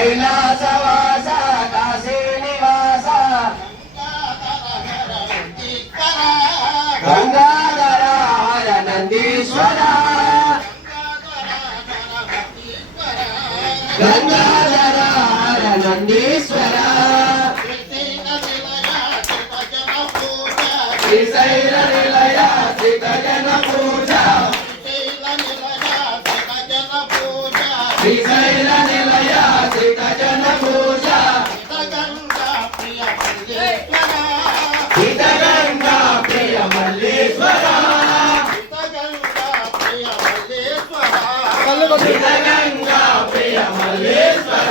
कैलासवास काशी निवास गंगाधर हर नंदीश्वर गंगाधर हर नंदीश्वर श्रीशैल निलय श्रीजन पूजा श्रीशैल निलय श्रीजन पूजा हितगंगा प्रिय मल्लेश्वर हितगंगा प्रिय मल्लेश्वर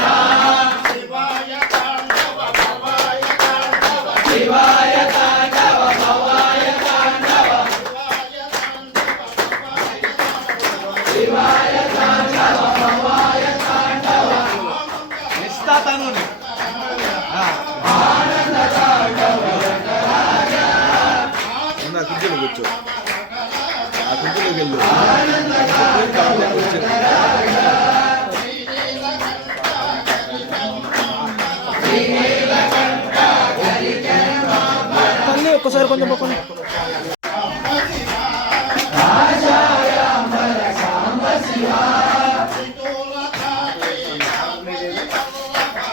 शिवाय तांडव भवाय तांडव शिवाय तांडव भवाय तांडव शिवाय तांडव भवाय तांडव निस्तातनुनी आनंद तांडव राजा ना कुछ కూర్చో ఆ కుర్చీలోకి వెళ్ళు आनंद तांडव राजा తల్లి ఒక్కసారి కొంచెం పక్కన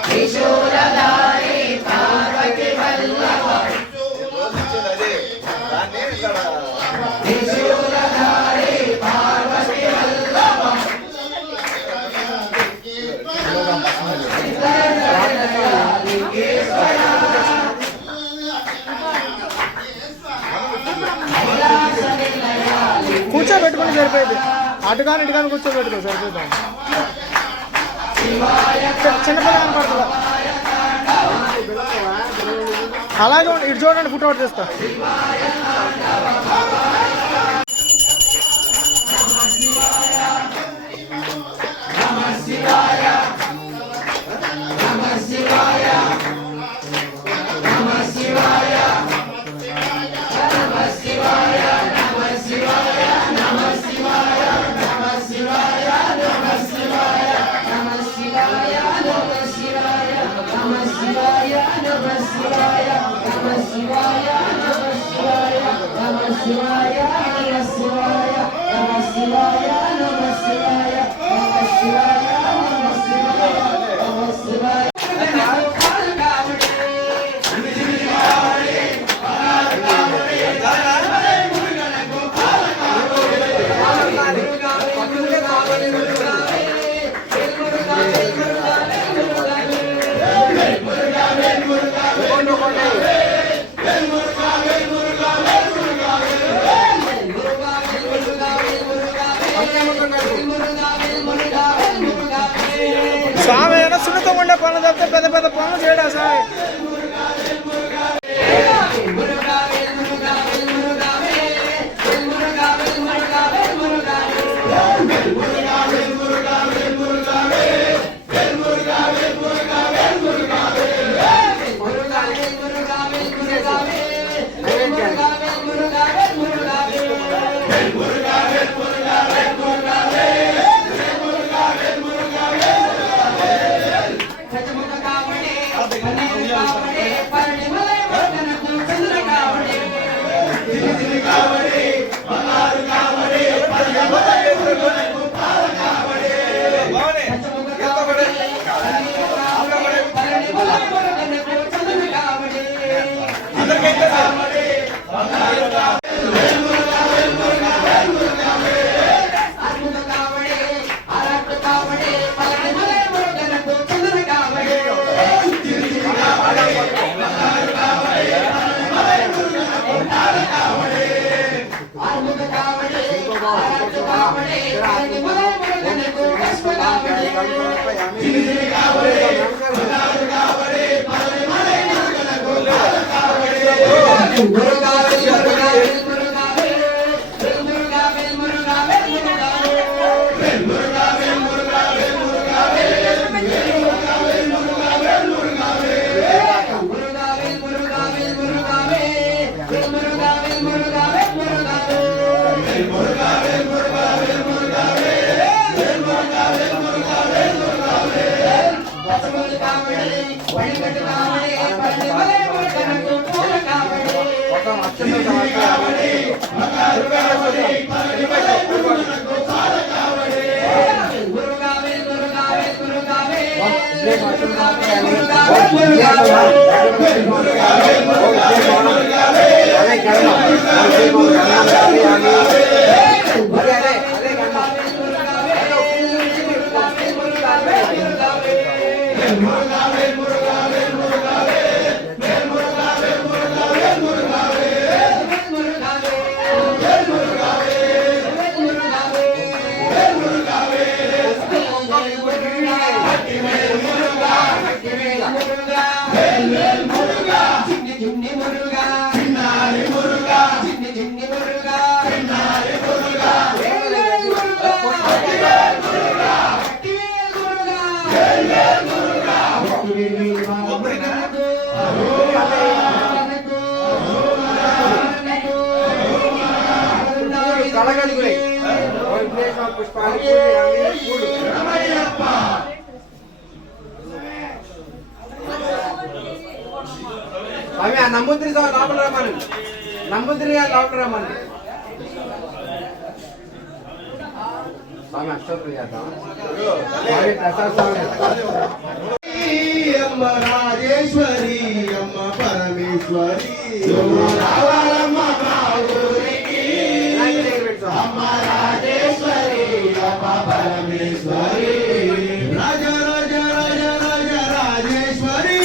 త్రిశూలధారి పార్వతి వల్లభ త్రిశూలధారి పార్వతి వల్లభ లింగేశ్వర కూర్చోబెట్టుకొని సరిపోయింది అటుగాని ఇటుగాని కూర్చోబెట్టుకో సరిపోతుంది చిన్నపిల్ల కనపడుతుందా అలాగే ఇటు చూడండి ఫుట్ అవుట్ చేస్తా స్వామి ఏదైనా సున్నితో ఉండే పనులు తప్పితే పెద్ద పెద్ద పనులు చేయడా స్వామి నమ్ముద్రి లోపల రమ్మని నమ్ముద్రి లోపల రమ్మని స్వామి అష్టోత్తరం చేద్దాం ప్రసాద్ స్వామి అమ్మ రాజేశ్వరి అమ్మ పరమేశ్వరి రావాలమ్మ మా ఊరికి అమ్మ రాజేశ్వరి అమ్మ పరమేశ్వరి రాజ రాజ రాజ రాజ రాజేశ్వరి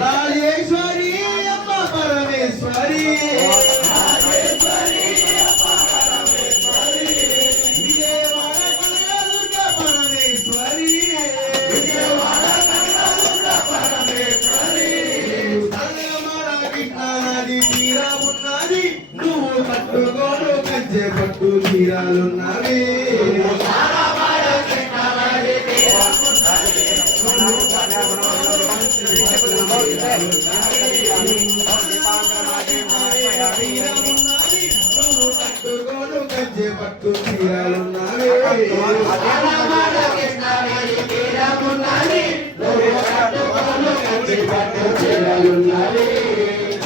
రాజేశ్వరి అమ్మ పరమేశ్వరి విజయవాడ కనకదుర్గ పరమేశ్వరి సంగమర కృష్ణా నది తీరమున్నది నువ్వు కట్టుకోను కంచె పట్టు తీరాలున్నవి కట్టుకోను కంచె పట్టు తీరాలున్నవి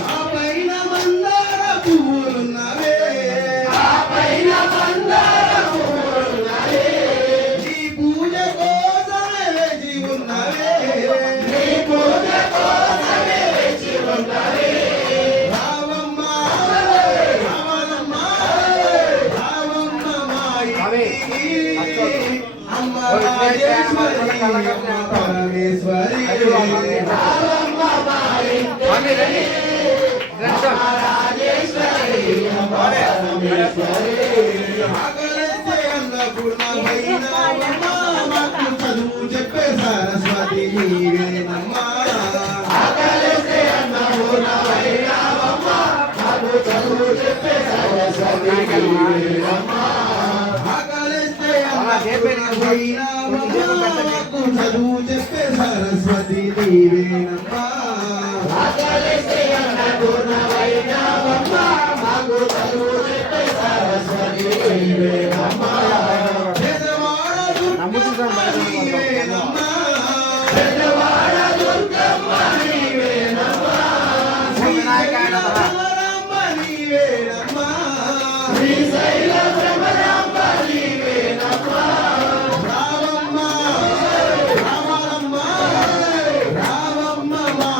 ఆ పైన మందార పువ్వులున్నవే నీ పూజ కోసమే వేచి ఉన్నవే రావమ్మ రావమ్మ రావమ్మ మా ఇంటికి అమ్మ రాజేశ్వరి అమ్మ పరమేశ్వరి ఆకలిస్తే అన్నపూర్ణమైనవమ్మ మాకు చదువు చెప్పే సరస్వతి నీవేనమ్మా ఆకలిస్తే అన్నపూర్ణమైనవమ్మ మాకు చదువు చెప్పే సరస్వతి నీవేనమ్మా ఆకలిస్తే అన్నపూర్ణమైనవమ్మ మాకు చదువు చెప్పే సరస్వతి నీవేనమ్మా ఆకలిస్తే అన్నపూర్ణమైనవమ్మ మాకు చదువు చెప్పే సరస్వతి నీవేనమ్మా పెదవాడ దుర్గమ్మ నీవేనమ్మా పెద్దవాడ దుర్గమ్మ నీవేనమ్మా శ్రీశైల భ్రమరాంబ నీవేనమ్మా శ్రీశైల భ్రమరాంబ నీవేనమ్మా రావమ్మ రావమ్మ రావమ్మ మా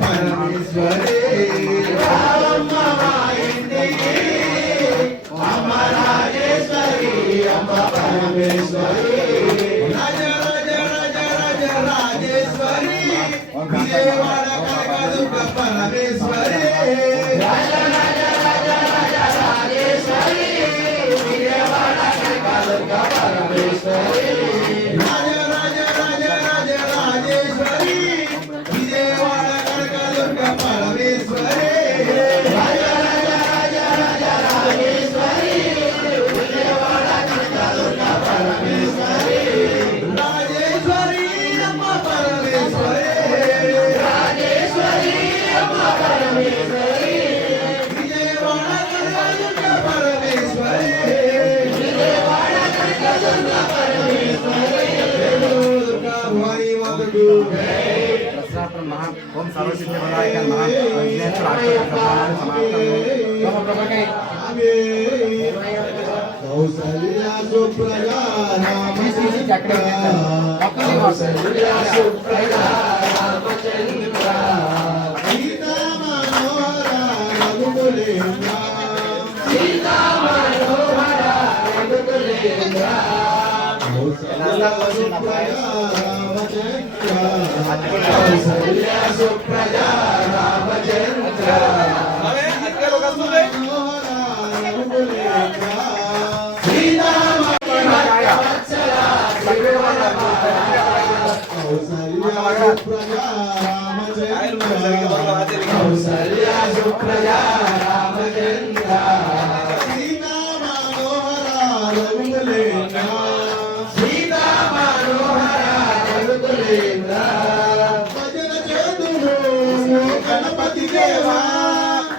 పరమేశ్వరి రావమ్మ మా ఇంటికి అమ్మ రాజేశ్వరి అమ్మ పరమేశ్వరి రాజ రాజ రాజ రాజ రాజేశ్వరి విజయవాడ కనకదుర్గ పరమేశ్వరి రాజ రాజ రాజ రాజ రాజేశ్వరి విజయవాడ కనకదుర్గ పరమేశ్వరి రాజ రాజ రాజ రాజ రాజేశ్వరి విజయవాడ కనకదుర్గ పరమేశ్వరి రాజ రాజ రాజ రాజ రాజేశ్వరి విజయవాడ కనకదుర్గ పరమేశ్వరి రాజేశ్వరి అమ్మ పరమేశ్వరి రాజేశ్వరి అమ్మ పరమేశ్వరి విజయవాడ కనకదుర్గ పరమేశ్వరి విజయవాడ కనకదుర్గ పరమేశ్వరి దుర్గా భవానీ మాతకు ప్రశ్నాత్రం మహా ఓం సర్వసిద్ధి వినాయక మహా విఘ్నేశ్వర అక్షర సమాప్తం ప్రభుకై కౌసల్యా సుప్రజా అక్కడే కౌసల్యా సుప్రజా రామచంద్ర సీతా మనోహర రఘుకులేంద్ర సీతా మనోహర రఘుకులేంద్ర కౌసల్యా సుప్రజా రామచంద్ర కౌసల్యా సుప్రజా రామచంద్ర మనోహర రఘుకులేంద్ర సీతా మనోహర వత్సల కౌసల్యా సుప్రజా రామచంద్ర కౌసల్యా సుప్రజా రామచంద్ర సీతా మనోహర రఘుకులేంద్ర సీతా మనోహర రఘుకులేంద్ర భజన చేతుము ఓ గణపతి దేవా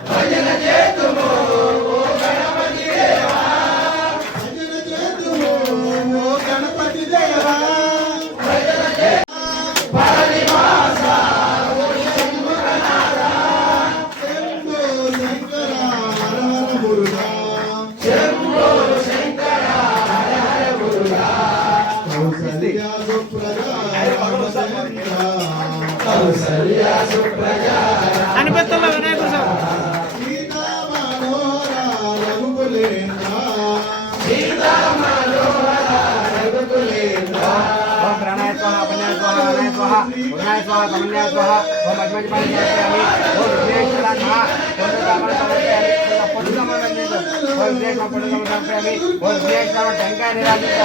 భజన చేతుము ఓ గణపతి దేవా భజన చేతుము ఓ గణపతి దేవా భజన పరనివాస ఓ షణ్ముఖనాథ శంభో శంకర హర హర మురుగా శంభో శంకర హర హర మురుగా కౌసల్యా సుప్రజా రామచంద్ర కౌసల్యా సుప్రజా అనిపిస్తున్న వినాయకుడు సార్ సీతా మనోహర రఘుకులేంద్ర సీతా మనోహర రఘుకులేంద్ర ఓం ప్రాణాయ స్వాహ అపన్యాయ స్వాహ అనాయ స్వాహ ఉన్నాయ స్వాహ సమన్యాయ స్వాహ ఓం అజ్మజ్మని సమర్పయామి ఓం విఘ్నేశ్వర నమః ఓం దుర్గామణి సమర్పయామి ఓం పొడుగమని ఓం విఘ్నేశ్వర పొడుగమని సమర్పయామి ఓం విఘ్నేశ్వర టెంకాయ నిరాజన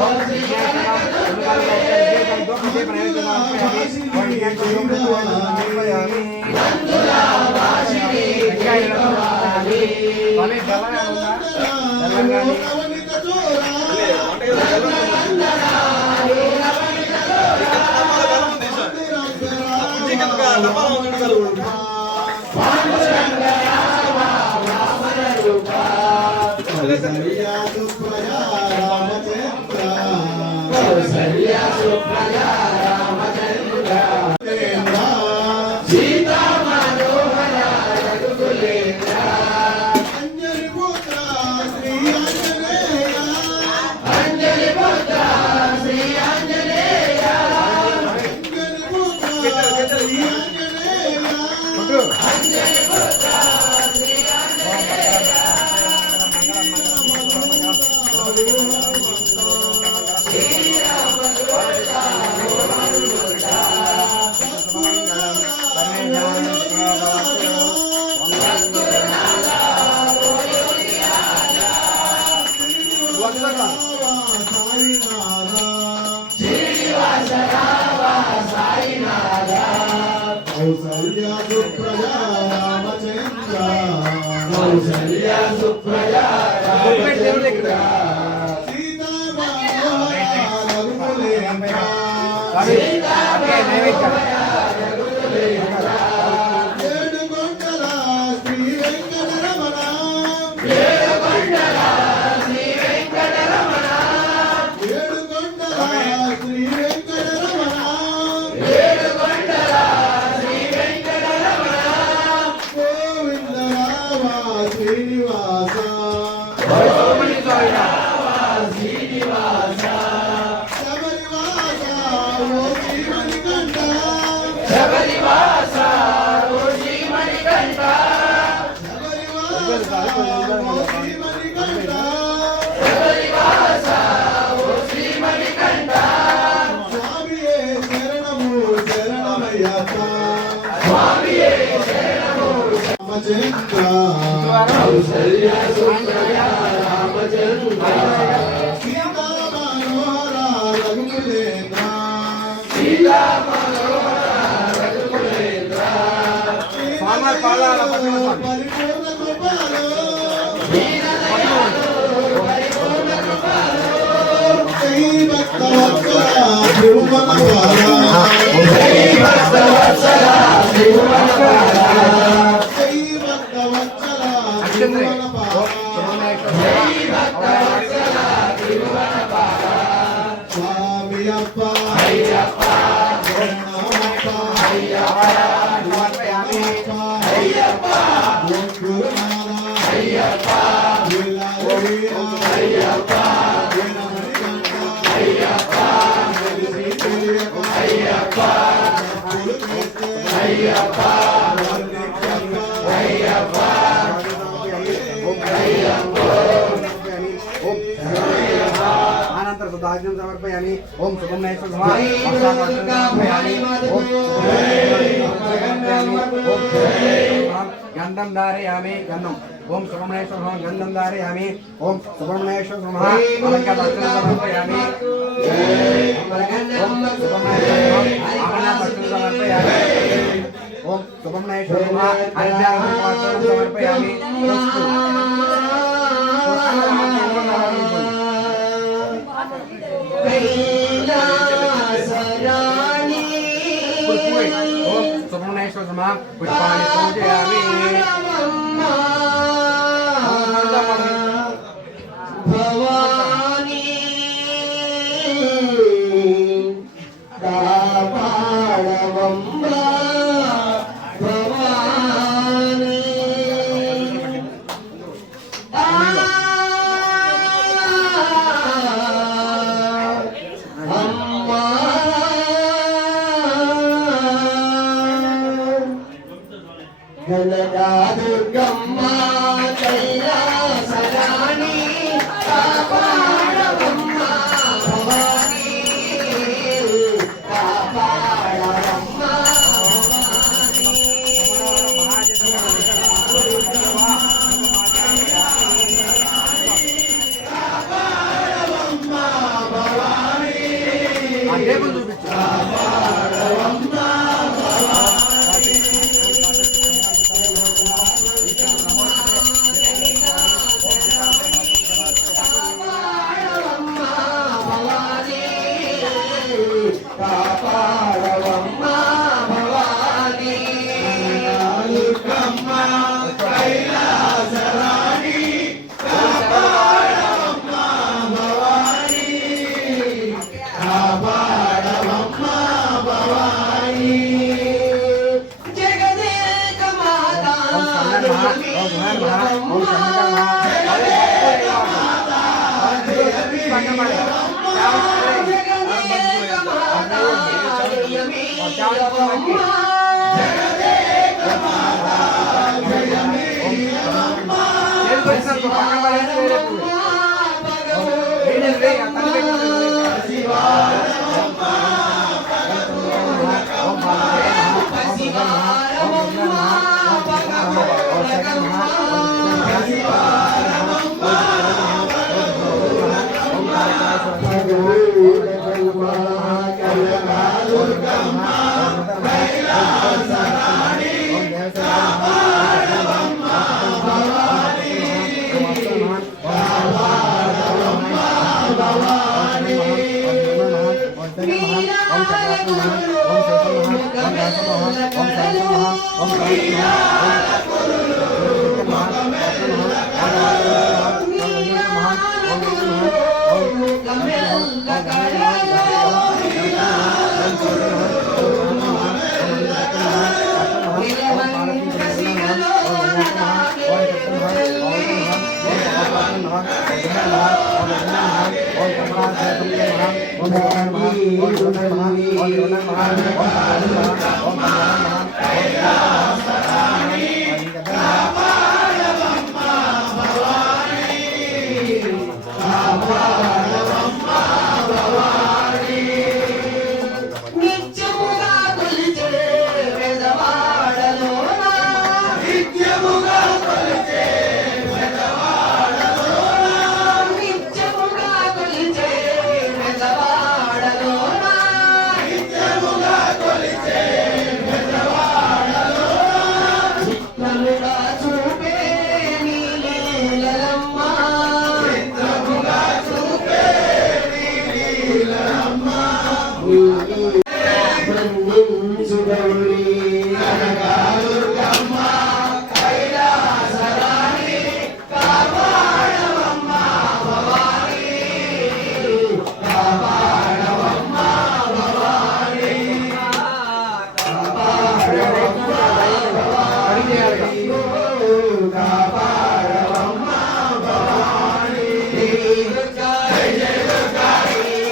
ఓం విఘ్నేశ్వర విఘ్నేశ్వర దోపదీప నైవేద్యం సమర్పయామి ఓం విఘ్నేశ్వర సమర్పయామి వాసిని టెంకాయ స్వామి బలమే ఉందా తెలంగాణ నవనిత చోరా కౌసల్యా సుప్రజా రామచంద్ర కౌసల్యా సుప్రజా రామచంద్ర దేవా సీతా మనోహర రఘుకులేంద్ర అంజలి పుత్ర శ్రీ ఆంజనేయ అంజలి పుత్ర శ్రీ ఆంజనేయ అంజలి పుత్ర శ్రీ ఆంజనేయ అంజలి పుత్ర శ్రీ శ్రీనివాస రావ సాయినాథ కౌసల్యా సుప్రజా రామచంద్ర కౌసల్యా సుప్రజా రామచంద్ర సీతా రఘుకులేంద్ర ఏడుకొండల శ్రీ వెంకటరమణ ఏడుకొండల శ్రీ వెంకటరమణ ఏడుకొండల శ్రీ వెంకటరమణ ఏడుకొండల శ్రీ వెంకటరమణ గోవింద రామ శ్రీనివాస శ్రీనివాస శబరివాస ఓ శ్రీమణికంఠ రామచంద్ర కౌసల్య సుప్రజా రామచంద్ర సీతా మనోహర రఘుకులేంద్ర సీతా మనోహర రఘుకులేంద్ర స్వామి పాదాల పద్మనాభ పరిపూర్ణ కృపలో జై భక్తవత్సల త్రిభువనపాల జై భక్తవత్సల త్రిభువనపాల జై భక్తవత్సల త్రిభువనపాల స్వామి అప్ప అయ్యప్ప శరణమప్ప అయ్యప్ప గురునాథ అయ్యప్ప వీరావీర అయ్యప్ప వీరమణికంఠ అయ్యప్ప శ్రీ తెలియక అయ్యప్ప గురువేస్తే అయ్యప్ప అయ్యప్ప అనంతర సుధాగ్యం సమర్పయామి ఓం శుభం నైశ్వర సమర్పయామి గంధం ధారయామి గంధం ఓం సుబ్రహ్మణ్యేశ్వర నమః గంధం ధారయామి ఓం సుబ్రహ్మణ్యేశ్వర నమః అలంకారార్చన సమర్పయామి ఓం సుబ్రహ్మణ్యేశ్వర నమః ఆభరణార్చన సమర్పయామి ఓం సుబ్రహ్మణ్యేశ్వర నమః హరిద్రార్చన సమర్పయామి ఓం సుబ్రహ్మణ్యేశ్వర నమః పుష్పాన్ని పూజయామి భవానీ కాపాడవమ్మ భవానీ అమ్మా గణదా దుర్గమ్మ కైలాసరాణి కాపాడవమ్మ భవానీ కాపాడవమ్మ అదేమో చూపించు కాపాడవమ్మ భవానీ దుర్గమ్మ కైలాసరాణి కాపాడవమ్మ భవానీ కాపాడవమ్మ భవానీ జగదేక మాతా నిత్యముగా కొలిచే వేదవాణి నిత్యముగా కొలిచే పెదవాడలోన నిత్యముగా కొలిచే పెదవాడలోన నిత్యముగా కొలిచే పెదవాడలోన చిత్రముగా చూపే నీ లీలలమ్మ చిత్రముగా చూపే నీ లీలలమ్మ బ్రహ్మంసుడౌని కనకదుర్గమ్మ కైలాసరాణి కాపాడవమ్మ భవాని కాపాడవమ్మ భవాని కాపాడవమ్మ భవాని కాపాడవమ్మ భవాని దుర్గా జయ జయ దుర్గా కాళీ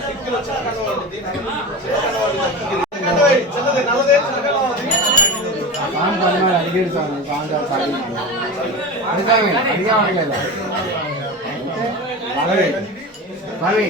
జయ జయ కాళీ అడిగాడు అడిగామనలేదా స్వామి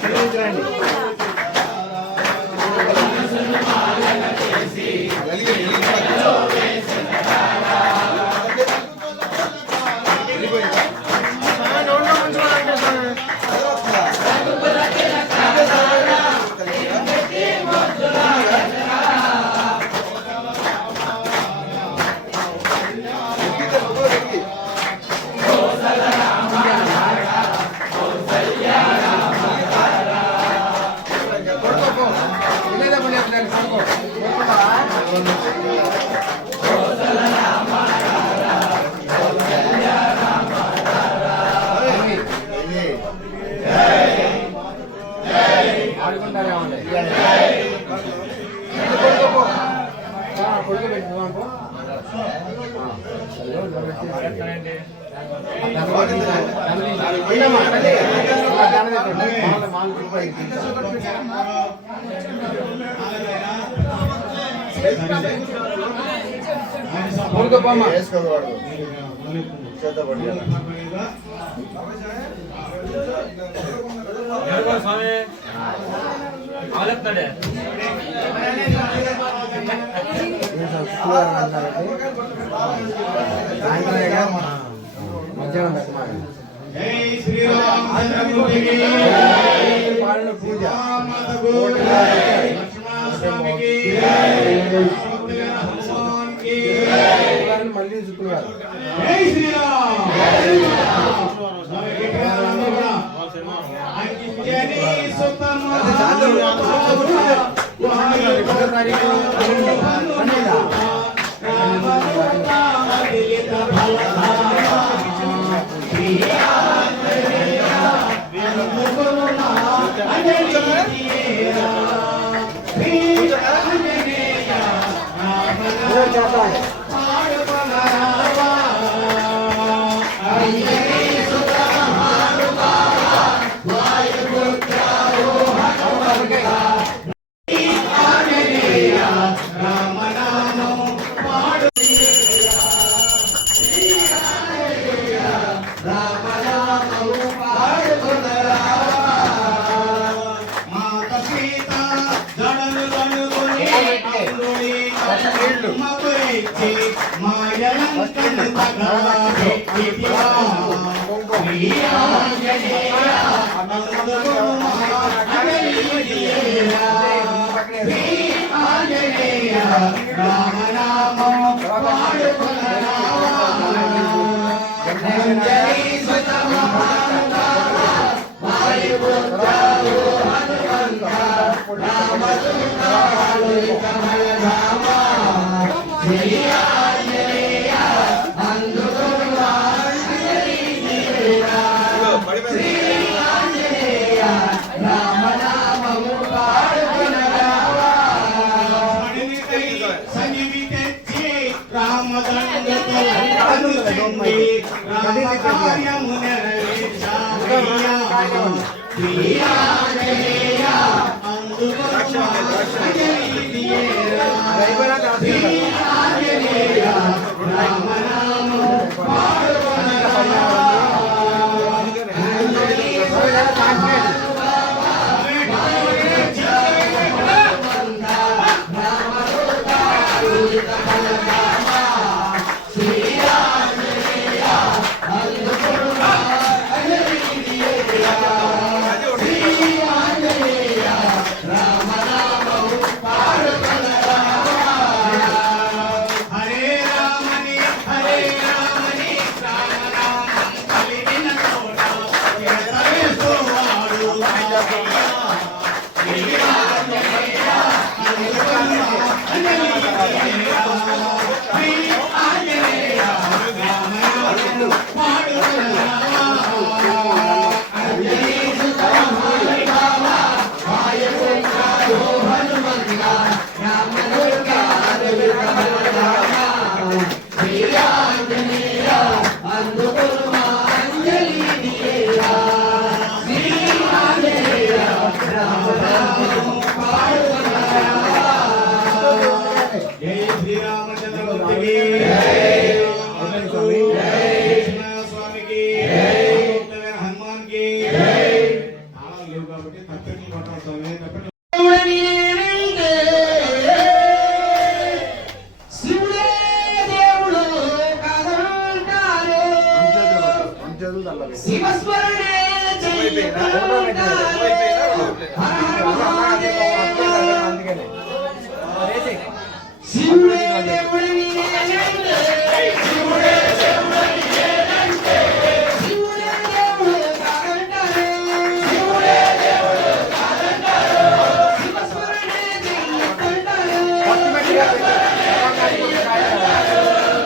క్షమించండి మళ్ళీ శుక్రవారం వచ్చి మాయలంకను తగబెట్టితివా. శ్రీ ఆంజనేయ అందుకో మహానగరీయేరా. శ్రీ ఆంజనేయ రామనామం పాడుకొనరా. అంజనీ సుత మహానుభావ వాయుపుత్ర హనుమంత రామదూతాలు కమలధామ. శ్రీ ఆంజనేయ అందుకో మహానగరీయేరా. శ్రీ ఆంజనేయ రామనామము పాడుకొనరా. సన్నిధి తెచ్చి రామదండతో చెంది రామకార్యము నెరవేర్చావయ్యా. శ్రీ ఆంజనేయ అందుకో మహానగరీయేరా. శ్రీ ఆంజనేయ రామనామము పాడుకొనరా. హరే రామని రామనామం కలిగిన చోట చిరతరేసువాడు రామయ్య. శ్రీ ఆంజనేయ అందుకో మహానగరీయేరా. శ్రీ ఆంజనేయ రామనామము పాడుకొనరా. అంజనీ సుత మహానుభావ వాయుపుత్ర హనుమంత రామదూతాలు కమలధామ. శ్రీ ఆంజనేయ అందుకో మహానగరీయేరా. శ్రీ ఆంజనేయ రామనామము పాడుకొనరా. జై శ్రీరామచంద్రమూర్తికి స్వామికి హనుమాన్కి తాళాలు లేవు కాబట్టి తప్పెట్లు కొట్టాలి స్వామి. తప్పెట్లు శివుడే దేవుడు కాదంటారు. శివస్మరణే చెయ్యమంటారు. హర హర మహాదేవ. శివుడే దేవుడు నేనంటే. శివుడే దేవుడు కాదంటారు. శివస్మరణే చెయ్యమంటారు.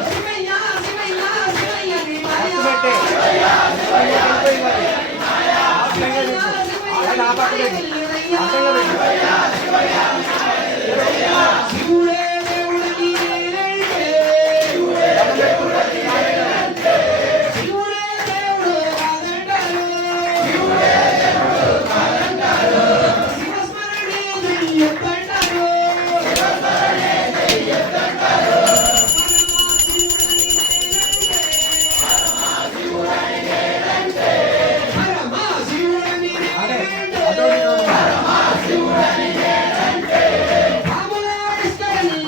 శివయ్య శివయ్య శివయ్య నీ మాయ. శివుడే దేవుడు నేనంటే. శివుడే దేవుడు కాదంటారు. శివస్మరణే చెయ్యమంటారు. పరమశివుడని నేనంటే. రాములాడిస్తాడని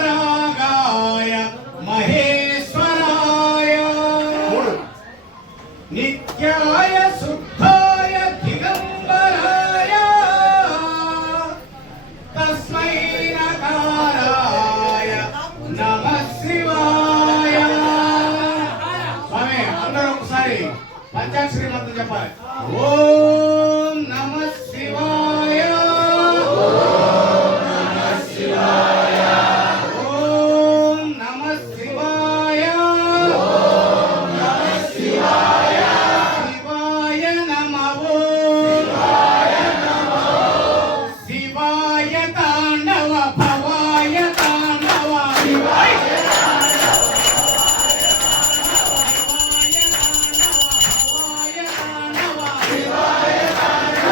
భస్మాంగరాగాయ మహేశ్వరాయ నిత్యాయ శుద్ధాయ దిగంబరాయ తస్మై నకారాయ నమః శివాయ. స్వామి అందరూ ఒకసారి పంచాక్షరి మంత్రం చెప్పాలి. ఓం నమః శివాయ. ఓం నమః శివాయ. శివాయ నమః. శివాయ తాండవ భవాయ తాండవ. శివాయ తాండవ భవాయ తాండవ.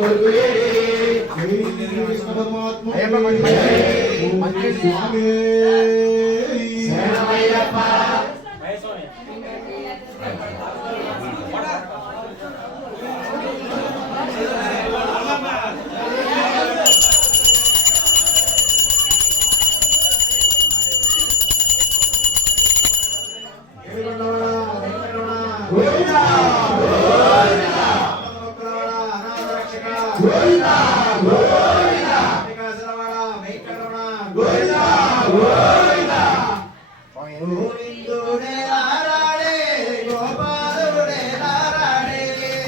కొడుకు అయ్యప్ప మంచి శరణమయ్యప్ప. గోవిందుడే లారాడే గోపాలుడే లారాడే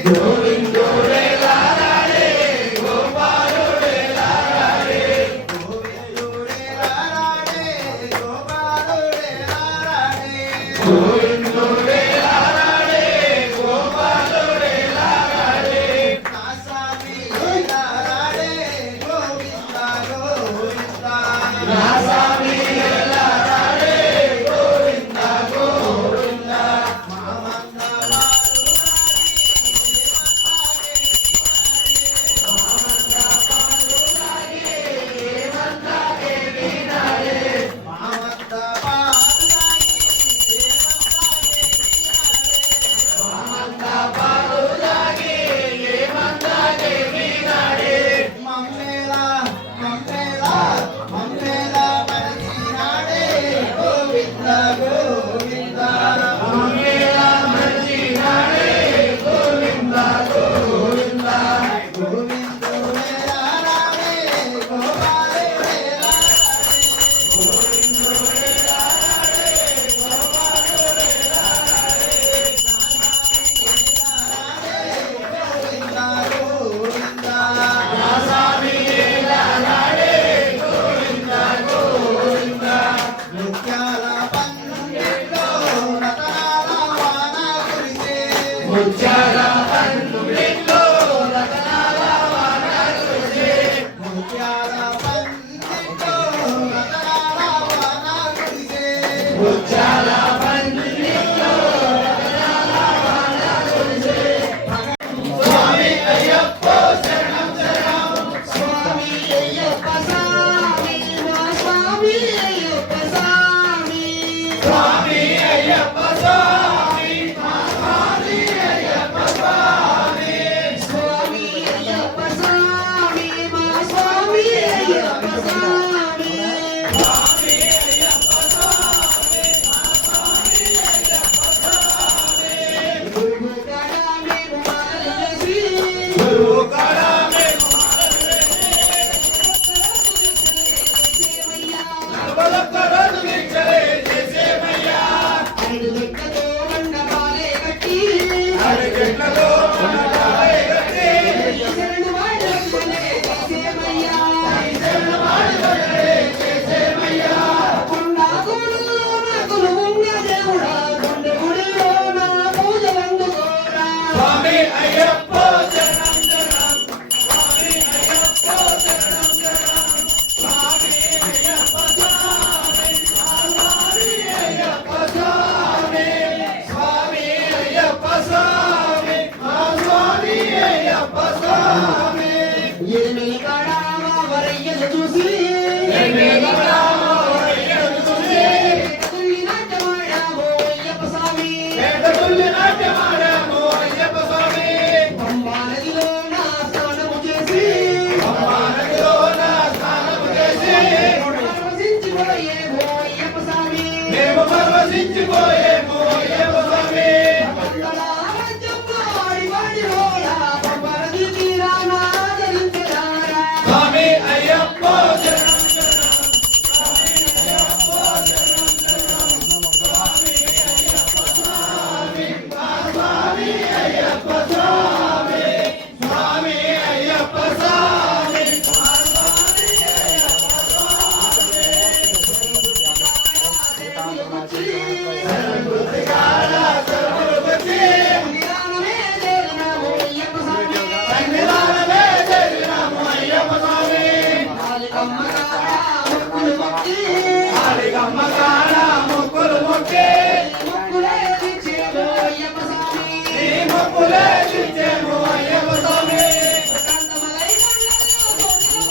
గోవిందుడే లారాడే గోపాలుడే లారాడే గోవిందుడే లారాడే గోపాలుడే లారాడే గోవిందుడే లారాడే గోపాలుడే లారాడే నా స్వామి లారాడే గోవింద గోవింద నా స్వామి లారాడే గోవింద గోవింద మామంద మమ్మేలా మమ్మేలా మమ్మేలా మరచినాడే గోవింద గోవింద మమ్మేలా మరచినాడే గోవింద గోవింద గోవిందుడే లారాడే గోపాలుడే లారాడే గోవింద గోవింద నా స్వామి లారాడే గోవింద గోవింద ముత్యాల పందిట్లో రతనాల వాన కురిసే ముత్యాల పందిట్లో రతనాల వాన కురిసే ముత్యాల పందిట్లో రతనాల వాన కురిసే ముత్యాల పందిట్లో రతనాల వాన కురిసే స్వామి అయ్యప్ప శరణం శరణం స్వామి అయ్యప్ప స్వామి మా స్వామి అయ్యప్ప స్వామి స్వామి అయ్యప్ప స్వామి మా స్వామి అయ్యప్ప స్వామి స్వామి అయ్యప్ప స్వామి మా స్వామి అయ్యప్ప స్వామి స్వామి అయ్యప్ప స్వామి మా స్వామి అయ్యప్ప స్వామి గురువు కడా మేము మాలలేసి గురువు కాడా మేము నవలొక్కరోజు దీక్షలే చేసేమయ్యా ఐదు లెక్కతో మండపాలే కట్టి అరగంటలో మనకాలే కట్టి శరణు వాడలే చేసేమయ్యా చేసేమయ్యా కొండా గుడిలో నా కొలువున్న దేవుడా కొండ గుడిలో నా పూజ అందుకోరా స్వామి అయ్యప్ప శరణం శరణం స్వామి అయ్యప్ప శరణం శరణం స్వామి అయ్యప్ప స్వామి స్వామి అయ్యప్ప స్వామి స్వామి అయ్యప్ప స్వామి మా స్వామి అయ్యప్ప స్వామి ఎనిమిది కాడా వరయ్యను చూసి తుల్లి నాట్యమాడావో అయ్యప్ప స్వామి పంబా నదిలో నా స్నానము చేసి పరవశించిపోయేవో అయ్యప్ప స్వామి పరవశించిపోయేమో అయ్యప్ప స్వామి వందలా రాజ్యపాడి వాడిలోలా పంబా నది తీరాన ఆదరించెదారా. స్వామి అయ్యప్ప శరణం స్వామి అయ్యప్ప స్వామి నిదానమే చేరినావో అయ్యప్ప స్వామి. సన్నిధానమే చేరినాము అయ్యప్ప స్వామి కాలికమ్మ కాడా మొక్కులు మొక్కి కాళికమ్మ కాడ మొక్కులు మొక్కి మొక్కులే తీర్చేవో అయ్యప్ప స్వామి. నీ మొక్కులే తీర్చేము అయ్యప్ప స్వామి ప్రశాంతమలై కొండల్లో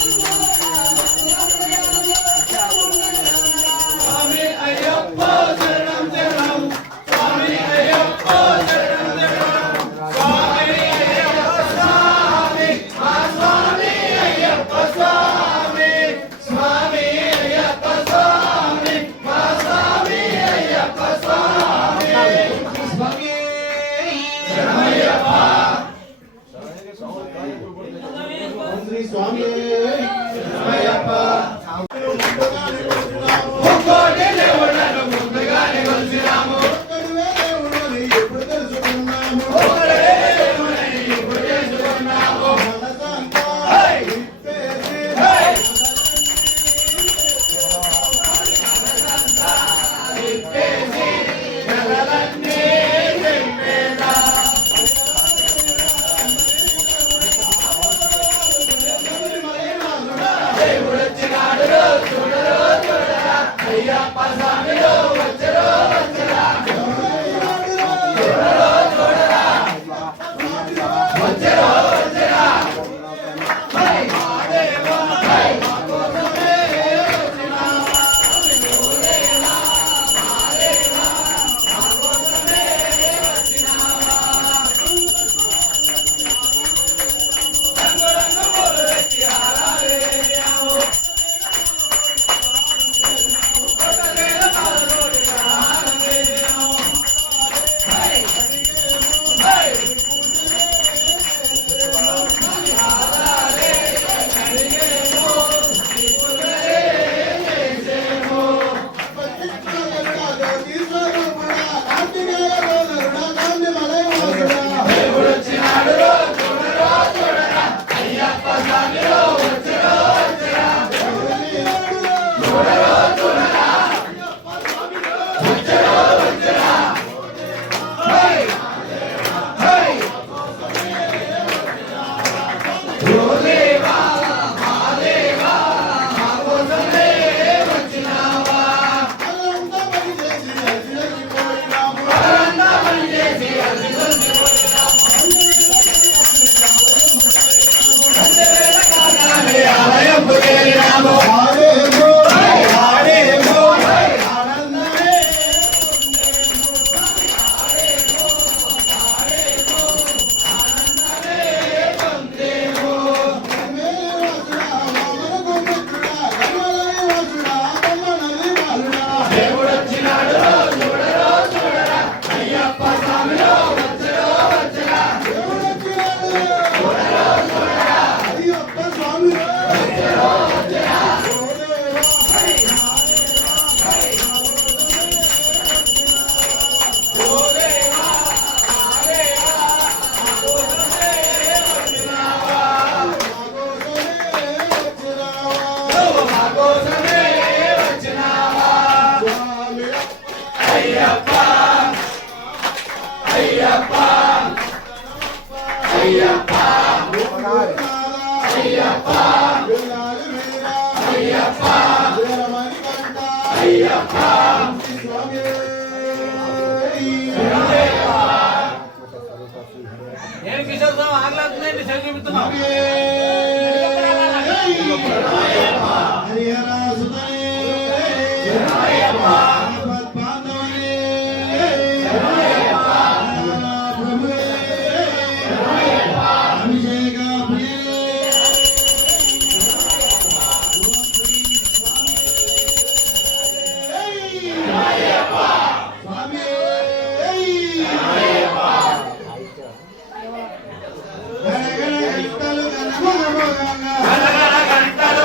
గంటలు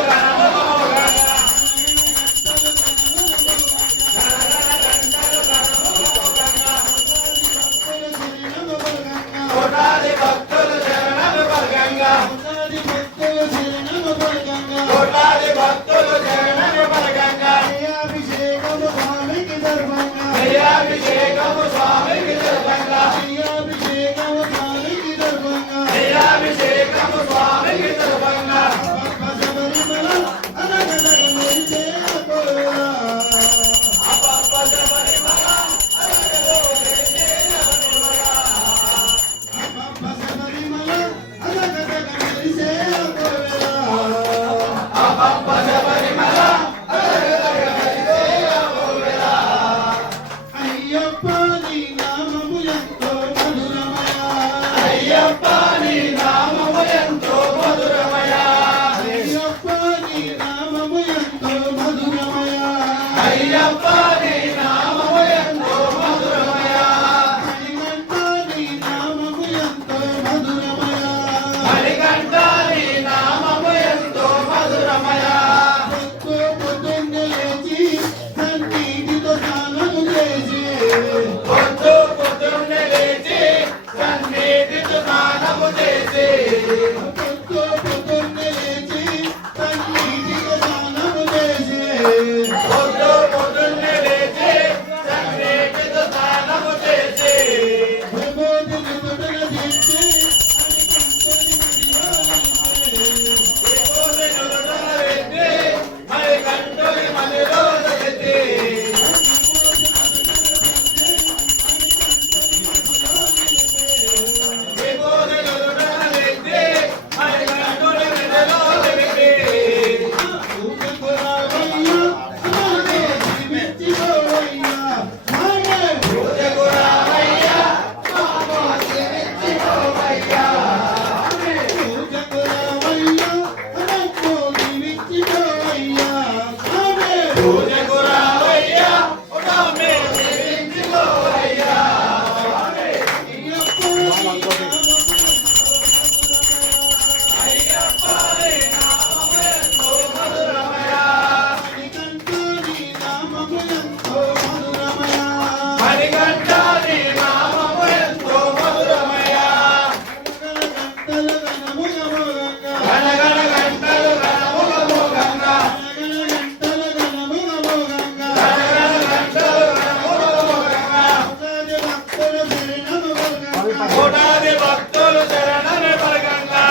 కోటాది భక్తులు శరణని పలకంగా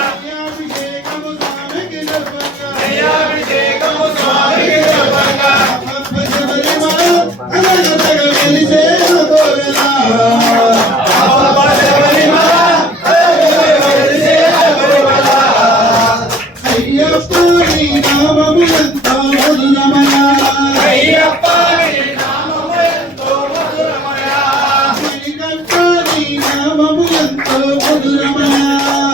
అభిషేకము స్వామికి జపంగా అయ్యప్ప నీ నామము ఎంతో మధురమయ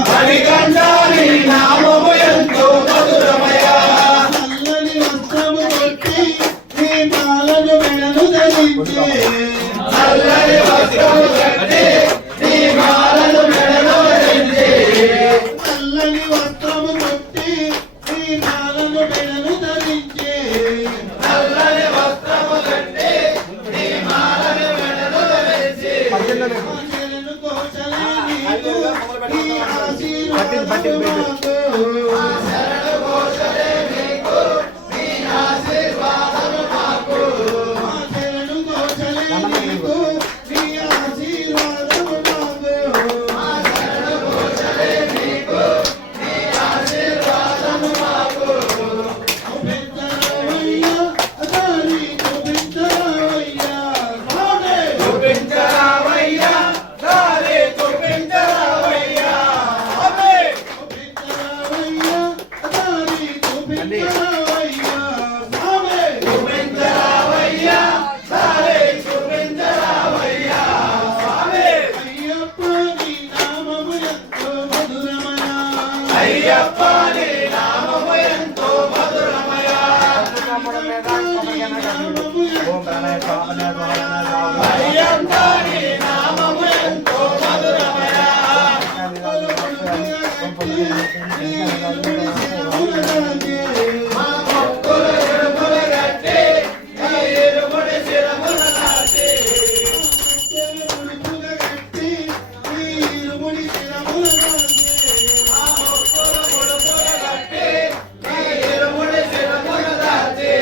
మణికంఠ నీ నామము ఎంతో మధురమయ చల్లని వస్త్రము కట్టి నీ మాలను మెడలో ధరించి చల్లని వస్త్రము కట్టి నీ మాలను మెడలో ధరించి చూపించరావయ్యా దారి చూపించరావయ్యా ఆమేన్ చూపించరావయ్యా దారి చూపించరావయ్యా ఆమేన్ అయ్యప్ప నీ నామము ఎంతో మధురమయ అయ్యప్ప నీ నామము ఎంతో మధురమయ మా భక్తుల ఇరుములు గట్టి ఈ ఇరుముడి శిరమున నాటి మా భక్తుల ముడుపులు గట్టి ఈ ఇరుముడి శిరమున దాచి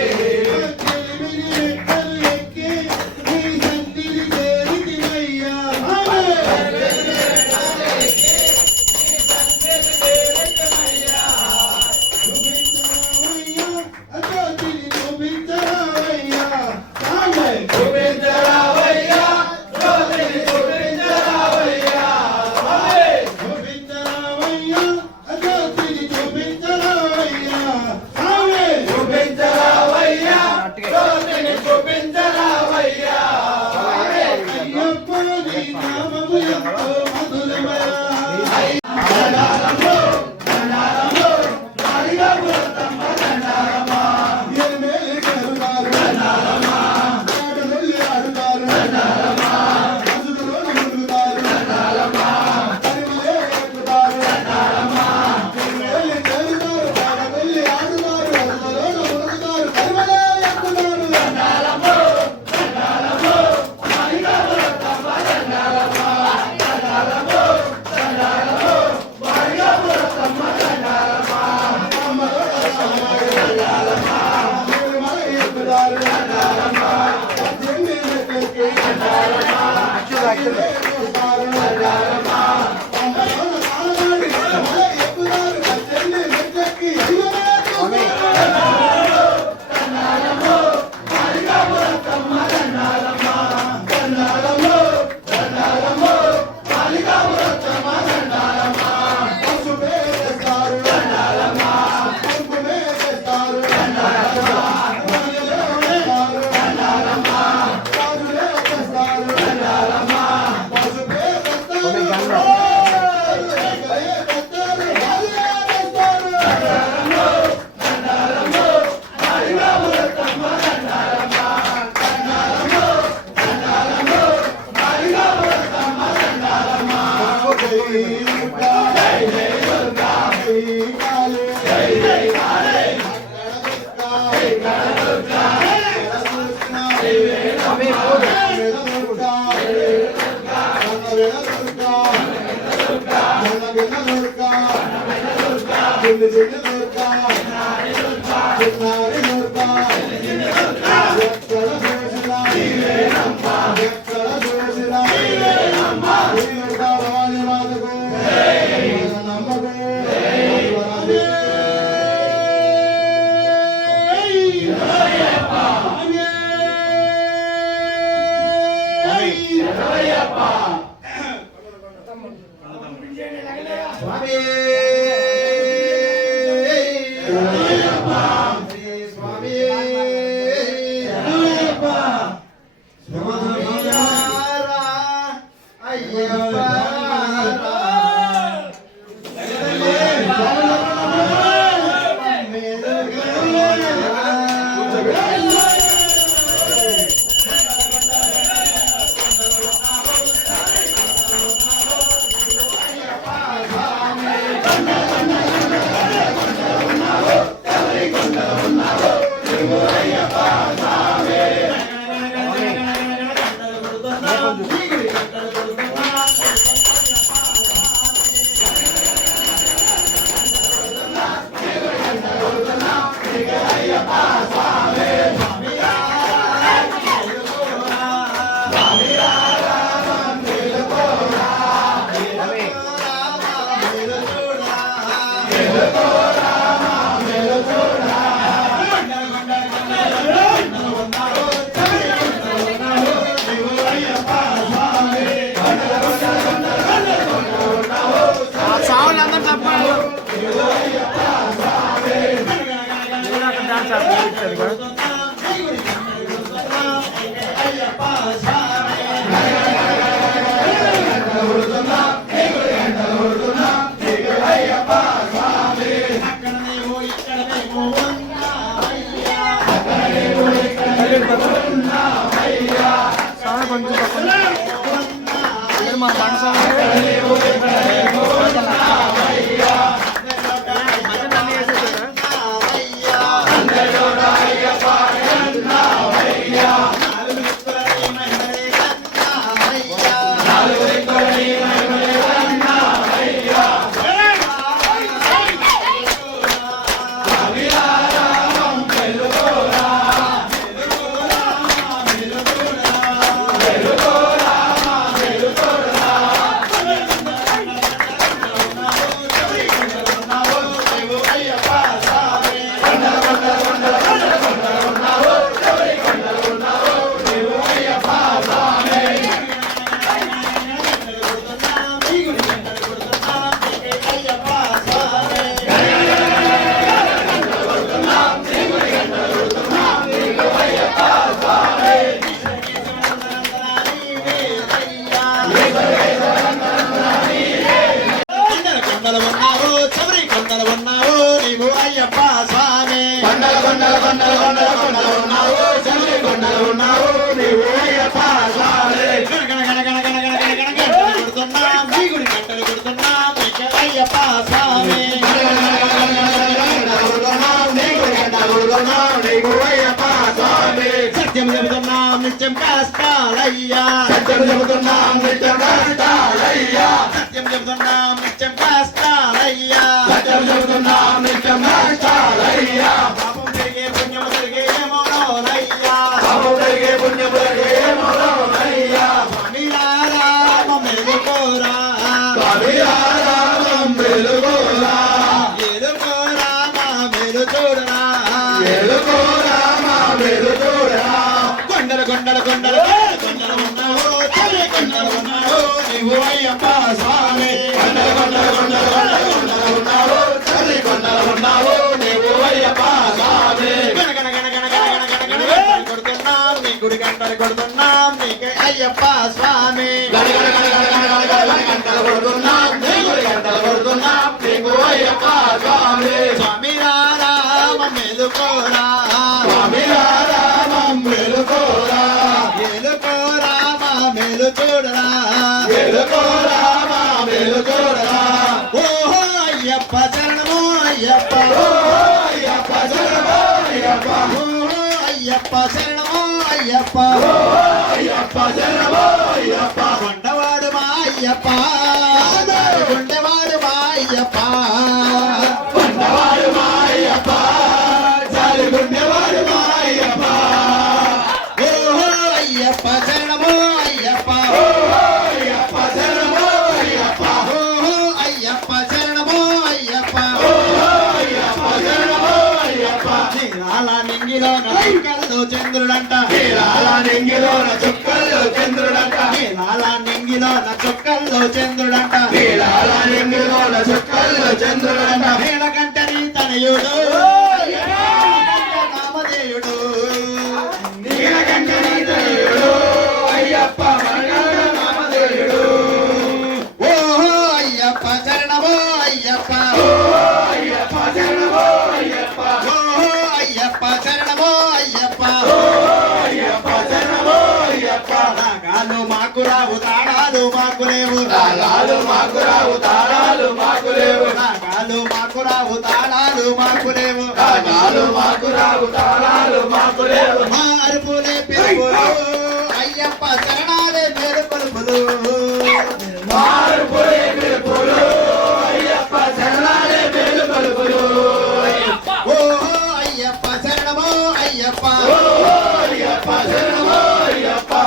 సత్యం చెబుతున్నాం నిత్యం కష్టాలయ్యా సత్యం చెబుతున్నాం నిత్యం కష్టాలయ్యా సత్యం చెబుతున్నాం నిత్యం కష్టాలయ్యా సత్యం చెబుతున్నాం నిత్యం కష్టాలయ్యా పాపం జరిగే పుణ్యం జరిగే ఏమోనయ్యా పాపం జరిగే పుణ్యం జరిగే ఏమోనయ్యా స్వామియారా మెలుకోరా స్వామియారా మెలుకోరా ఎలుకోరా మెలుకోరా ఎలుకోరా మెలుకోరా కొండలు కొండలు కొండలు కొండలు ఉన్నావు కొండలు ఉన్నావు నీవు అయ్యప్ప స్వామి కొండలు కొండలు కొండలు కొండలు ఉన్నావు కొండలు ఉన్నావు నీవు అయ్యప్ప స్వామి గణ గణ గణ గణ గణ గణ గణ కొడుతున్నాం నీ గుడి గంటలు కొడుతున్నాం నీకే అయ్యప్ప స్వామి గణ గణ గణ గణ గణ గణ గంటలు కొడుతున్నాం నీ గుడి గంటలు కొడుతున్నాం నీకు అయ్యప్ప స్వామి స్వామి రామ మెలుకోరా స్వామి రామ మెలుకోరా ఎలుకోరా మెలుకోరా ఎలుకోరా మెలుకోరా ఓహో అయ్యప్ప శరణమో అయ్యప్ప ఓ అయ్యప్ప శరణమో అయ్యప్ప శరణమో అయ్యప్ప కొండవాడు మా అయ్యప్ప గుండెవాడు మా అయ్యప్ప ఓహో అయ్యప్ప శరణమో అయ్యప్ప ఓహో అయ్యప్ప శరణమో అయ్యప్ప నీరాల నింగిలోన చుక్కల్లో చంద్రుడంట నీరాల నింగిలోన చుక్కల్లో చంద్రుడంట నీలకంఠని తనయుడు నామధేయుడు ఓహో అయ్యప్ప శరణమో అయ్యప్ప ఓహో అయ్యప్ప శరణమో అయ్యప్ప రాగాలు మాకు రావు తాళాలు మాకు లేవు రాగాలు మాకు రావు తాళాలు మాకు లేవు మా అరుపులే పిలుపులు అయ్యప్ప శరణాలే మేలు పలుపులు ఓహో అయ్యప్ప శరణమో అయ్యప్ప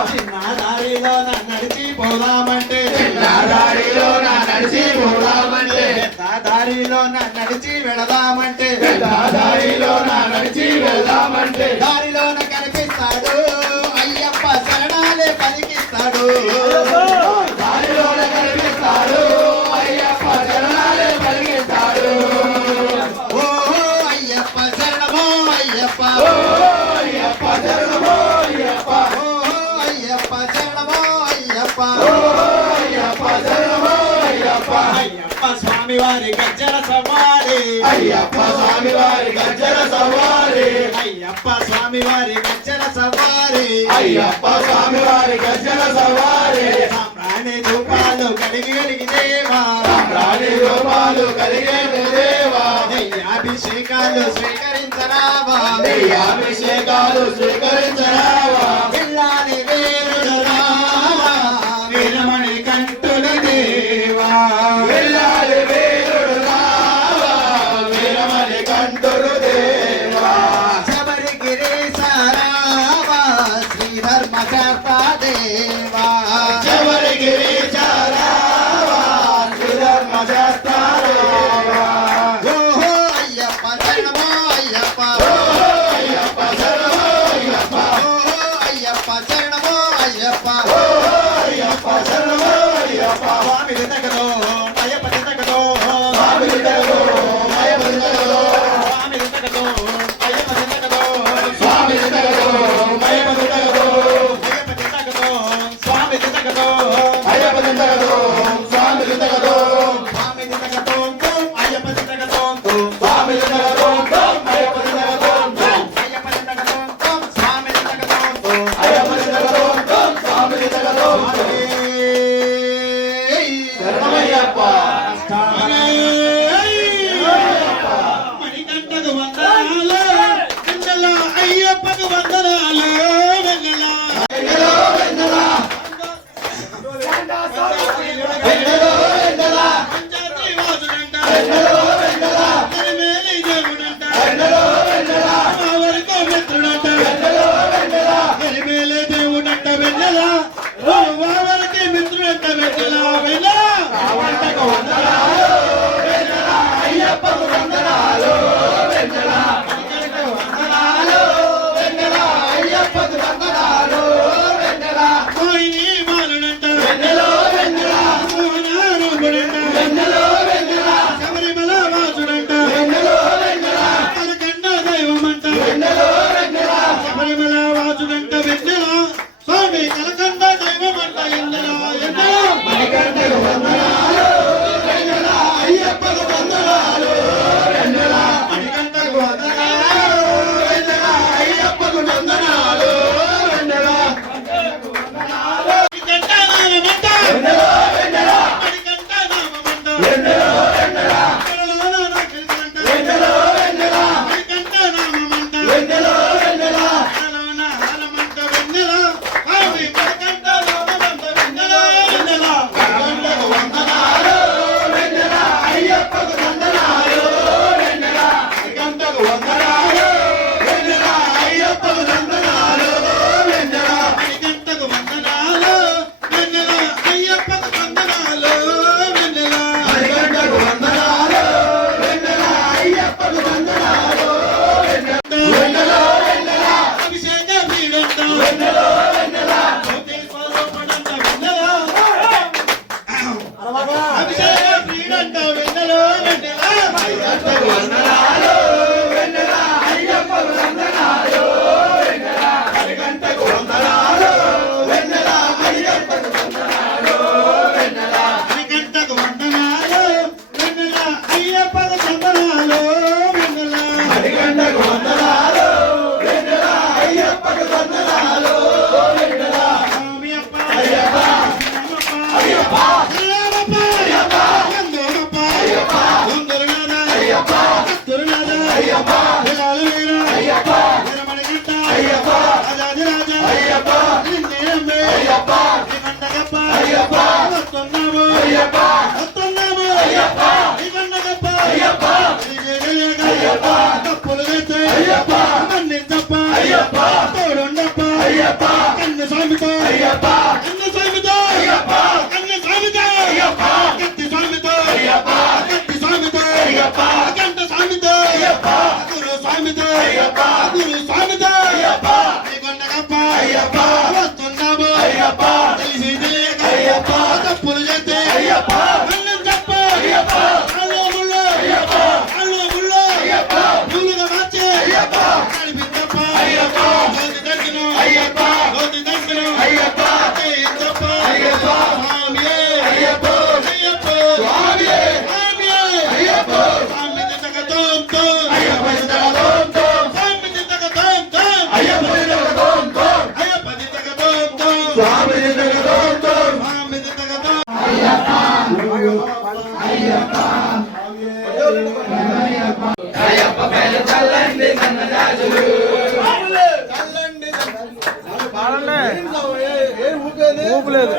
చిన్న దారిలో నడిచి పోదామంటే పెద్ద దారిలో నడిచి వెళదామంటే దారిలోన కనిపిస్తాడు అయ్యప్ప శరణాలే పలికిస్తాడు ఓహో అయ్యప్ప శరణమో అయ్యప్ప ఓహో అయ్యప్ప శరణమో అయ్యప్ప అయ్యప్ప స్వామి వారి గజ్జల సవారి అయ్యప్ప స్వామి వారి గజ్జల సవారి సాంబ్రాణి ధూపాలు కలిగి దేవా అభిషేకాలు స్వీకరించరావా పిల్లాని వేరుడు రావా వీరమణి కంటుల దేవా శబరిగిరీశ రావా శ్రీధర్మశాస్త్ర దేవా ఓహో అయ్యప్ప శరణమో అయ్యప్ప ఓహో అయ్యప్ప శరణమో అయ్యప్ప స్వామి వితకదో అయ్యప్ప వితకదో స్వామి వితకదో అయ్యప్ప వితకదో స్వామి ఊపు లేదు.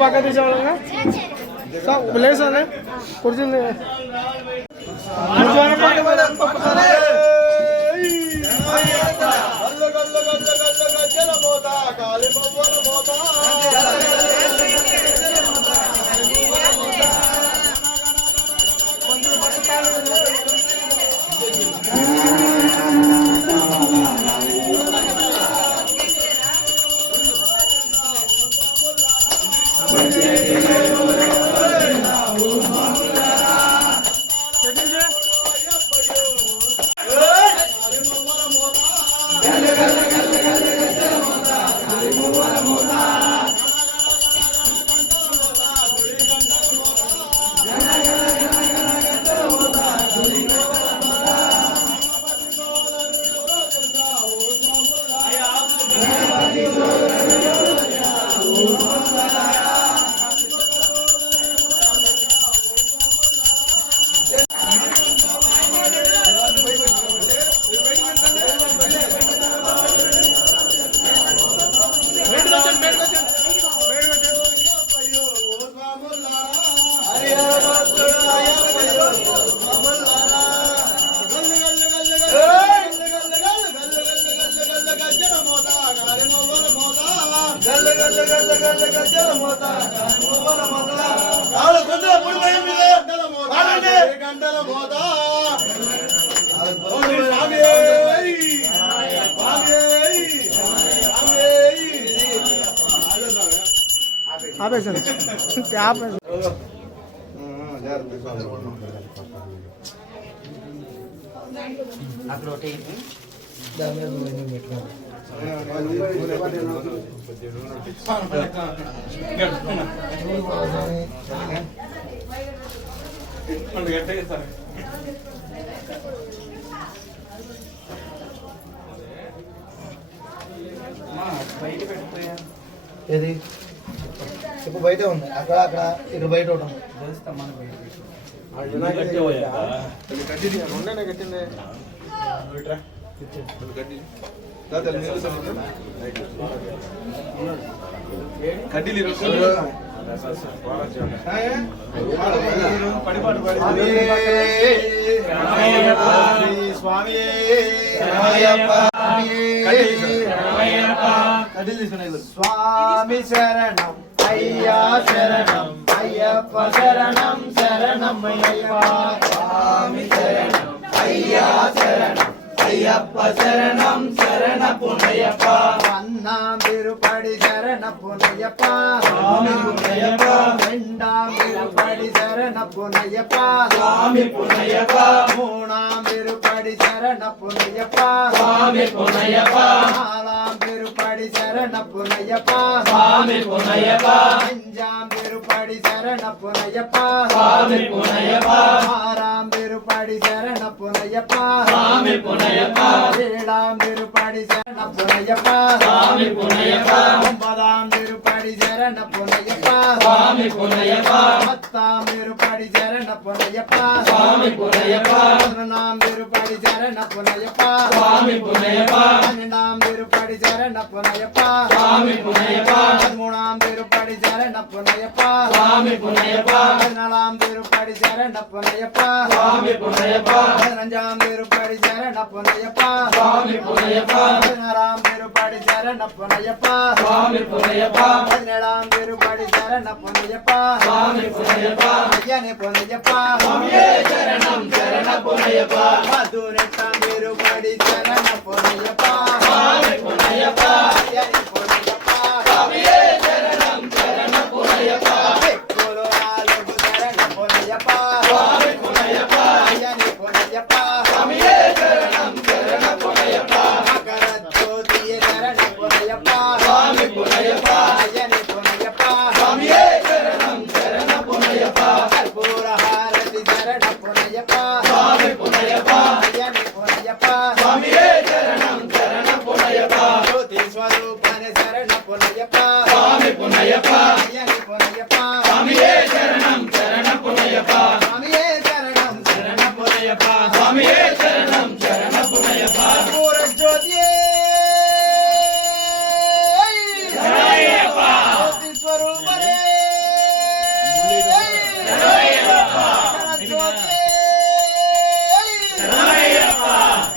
పక్క తీసేవాళ్ళంగా లేదు సార్ కూర్చుంది ఆపేసాను ఆపేసాను ఏది ఇప్పుడు బయట ఉంది అక్కడ అక్కడ ఇక్కడ బయట ఉంటుంది స్వామి స్వామి శరణం అయ్యా శరణం అయ్యప్ప శరణం శరణం అయ్యప్ప స్వామి శరణం అయ్యా శరణం అయ్యప్ప శరణం శరణపునయ్యప్ప అన్నాం తిరుపడి శరణపునయ్యప్ప స్వామి పునయ్యప్ప రెండాం తిరుపడి శరణపునయ్యప్ప స్వామి పునయ్యప్ప మూడాం తిరుపడి శరణపునయ్యప్ప స్వామి పునయ్యప్ప నాలాం తిరుపడి శరణపునయ్యప్ప స్వామి పునయ్యప్ప అంజాం తిరుపడి శరణపునయ్యప్ప స్వామి పునయ్యప్ప ఆరాం తిరుపడి శరణపునయ్యప్ప స్వామి పునయ్యప్ప ఏడాం తిరుపడి శరణపునయ్యప్ప స్వామి పునయ్యప్ప ఒంబదాం తిరుపడి శరణపునయ్యప్ప స్వామి పునయ్యప్ప పత్తాం తిరుపడి శరణపునయ్యప్ప స్వామి పునయ్యప్ప పదనాం తిరుపడి శరణపునయ్యప్ప స్వామి పునయ్యప్ప పన్నెండాం తిరుపడి శరణపునయ్యప్ప స్వామి పునయ్యప్ప పదమూడాం తిరుపడి శరణపునయ్యప్ప స్వామి పునయ్యప్ప పద్నాలాం తిరుపడి శరణపునయ్యప్ప స్వామి పునయ్యప్ప పదనంజాం తిరుపడి శరణపునయ్యప్ప స్వామి పునయ్యప్ప పదినారాం తిరుపడి శరణపునయ్యప్ప స్వామి పునయ్యప్ప పదినేడాం తిరుపడి శరణపునయ్యప్ప స్వామి పునయ్యప్ప అయ్యనే పునయ్యప్ప స్వామియే శరణం శరణపునయ్యప్ప మధునెట్టాం తిరుపడి శరణపునయ్యప్ప స్వామి పునయ్యప్ప అయ్యనే పునయ్యప్ప స్వామియే శరణం శరణపునయ్యప్ప ఎక్కులు నాలుగు శరణపునయ్యప్ప స్వామి పునయ్యప్ప అయ్యనే పునయ్యప్ప స్వామియే శరణం శరణపునయ్యప్ప మకర జ్యోతి శరణపునయ్యప్ప స్వామి పునయ్యప్ప అయ్యనే పునయ్యప్ప స్వామియే శరణం శరణపునయ్యప్ప కర్పూర హారతి శరణపునయ్యప్ప స్వామి పునయ్యప్ప అయ్యనే పునయ్యప్ప స్వామియే శరణం శరణపునయ్యప్ప జ్యోతి స్వరూపనే శరణపునయ్యప్ప స్వామి పునయ్యప్ప అయ్యనే పునయ్యప్ప స్వామియే శరణం శరణపునయ్యప్ప స్వామియే శరణం శరణపునయ్యప్ప స్వామియే శరణం శరణపునయ్యప్ప కర్పూర జ్యోతియే శరణయ్యప్ప జ్యోతి స్వరూపనే శరణయ్యప్ప జ్యోతియే శరణయ్యప్ప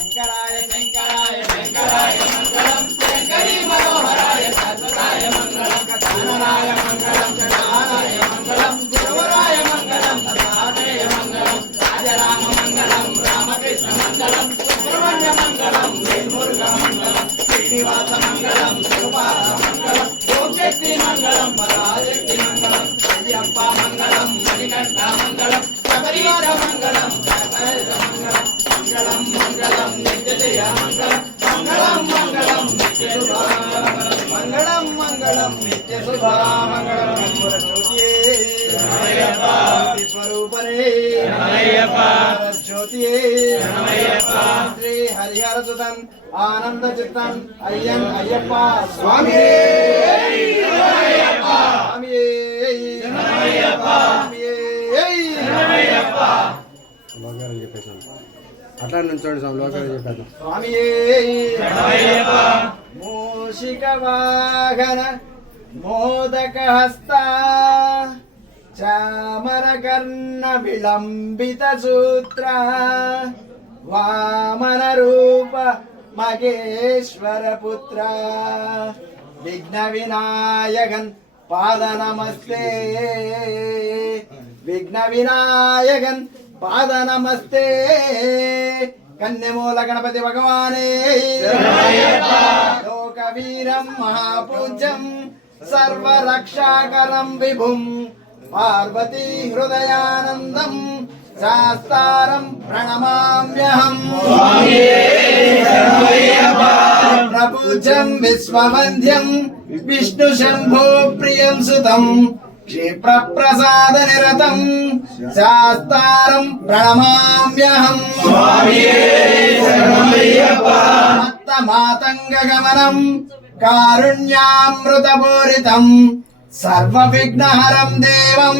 శంకరాయ శంకరాయ శంకరాయ మంగళం శంకరీ మనోహరాయ శాశ్వతాయ మంగళం గజాననాయ మంగళం గజానాయ మంగళం గురువరాయ మంగళం దత్తాత్రేయ మంగళం రాజరామ మంగళం రామకృష్ణ మంగళం సుబ్రహ్మణ్య మంగళం వేల్మురుగ మంగళం శ్రీనివాస మంగళం శివపాద మంగళం ఓం శక్తి మంగళం పరాశక్తి మంగళం అయ్యప్ప మంగళం మణికంఠ మంగళం శబరీశ మంగళం శబరీశ మంగళం మంగళం మంగళం నిత్యజయ మంగళం మంగళం మంగళం నిత్య మంగళం మంగళం నిత్య శుభామంగళం కర్పూర జ్యోతియే జ్యోతి స్వరూపనే జ్యోతియే శ్రీ హరిహర సుతన్ ఆనంద చిత్తన్ అయ్యన్ అయ్యప్ప స్వామి స్వామియే లోకాలని చెప్పేసాను అట్లా నుంచోండి స్వామి లోకాలని చెప్పేద్దాం స్వామియే మూషిక వాహన మోదక హస్త చామర కర్ణ విళంబిత సూత్ర వామన రూప మహేశ్వర పుత్ర విఘ్న వినాయకన్ పాద నమస్తే విఘ్న వినాయకన్ పాద నమస్తే కన్యమూల గణపతి భగవానే లోక వీరం మహాపూజ్యం సర్వరక్షాకరం విభుం పార్వతీ హృదయానందం శాస్తారం ప్రణమామ్యహం ప్రపూజ్యం విశ్వవంద్యం విష్ణు శంభో ప్రియం సుతం క్షిప్ర ప్రసాద నిరతం శాస్తారం ప్రణమామ్యహం మాతంగ గమనం కారుణ్యామృతపూరితం సర్వ విఘ్నహరం దేవం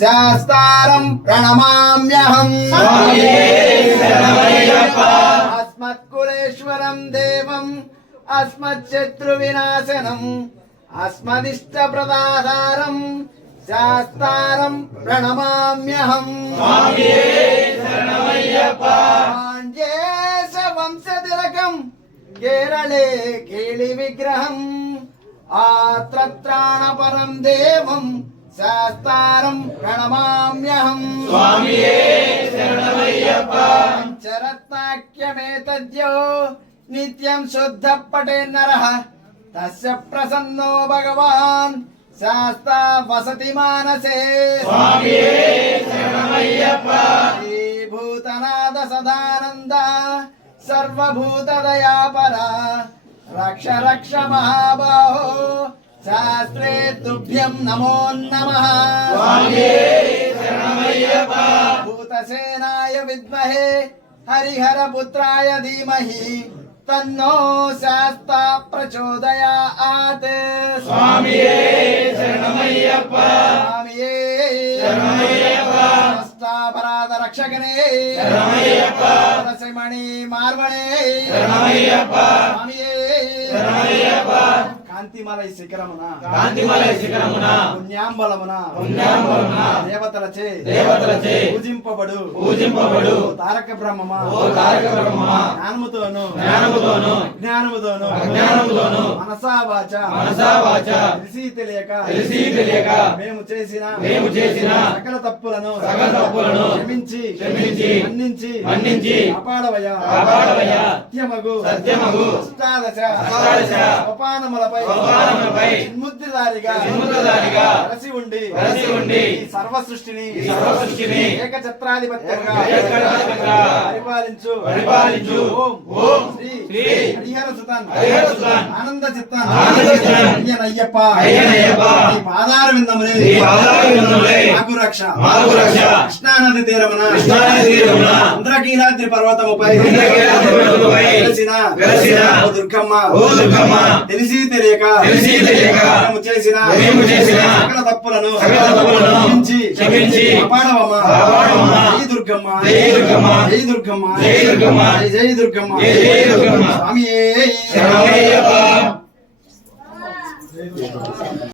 శాస్తారం ప్రణమామ్యహం అస్మత్కులేశ్వరం దేవం అస్మచ్చత్రు వినాశనం అస్మదిష్ట ప్రదాధారం శాస్తారం ప్రణమామ్యహం ఆంజేయ వంశతిలకం కేరళే కేళి విగ్రహం ఆత్రత్రాణపరం దేవం శాస్తారం ప్రణమామ్యహం పంచరత్నాఖ్య వాక్యమేతద్యో నిత్యం శుద్ధ పటే నరః తస్య ప్రసన్నో భగవాన్ శాస్తా వసతి మానసే. స్వామియే శరణమయ్యప్ప భూతనాథ సదానంద సర్వభూత దయాపర రక్ష రక్ష మహాబాహో శాస్త్రే తుభ్యం నమో నమః. స్వామియే శరణమయ్యప్ప భూతసేనాయ విద్మహే హరిహర పుత్రాయ ధీమహి తన్నో శాస్తా ప్రచోదయాత్. స్వామియే శరణమయ్యప్ప స్వామియే శరణమయ్యప్ప అష్టాపరాధ రక్షకనే శరణమయ్యప్ప తులసిమణి మార్వణే శరణమయ్యప్ప స్వామియే శరణమయ్యప్ప కాంతిమలై శిఖరమున కాంతిమలై శిఖరమున పుణ్యాంబలమున పుణ్యాంబలమున దేవతలచే దేవతలచే పూజింపబడు పూజింపబడు ఓ తారక బ్రహ్మమా ఓ తారక బ్రహ్మమా జ్ఞానముతోను జ్ఞానముతోను అజ్ఞానముతోను అజ్ఞానముతోను మనసా వాచ మనసా వాచ తెలిసి తెలియక మేము చేసిన సకల తప్పులను క్షమించి మన్నించి కాపాడవయ్యా సత్యమగు అష్టాదశ సోపానములపై చిన్ముద్రిదారిగా కలిసి ఉండి ఈ సర్వ సృష్టిని ఏకఛత్రాధిపత్యంగా పరిపాలించు ఓం శ్రీ హరిహర సుతన్ ఆనంద చిత్తన్ అయ్యనయ్యప్ప ఈ పాదార విందములే మాకు రక్ష కృష్ణానది తీరమున ఇంద్రకీలాద్రి పర్వతముపై వెలసిన ఓ దుర్గమ్మ తెలిసి తెలియక మేము చేసిన సకల తప్పులను క్షమించి కాపాడవమ్మా. జై దుర్గమ్మ జై దుర్గమ్మ జై దుర్గమ్మ స్వామియే శరణమయ్యప్ప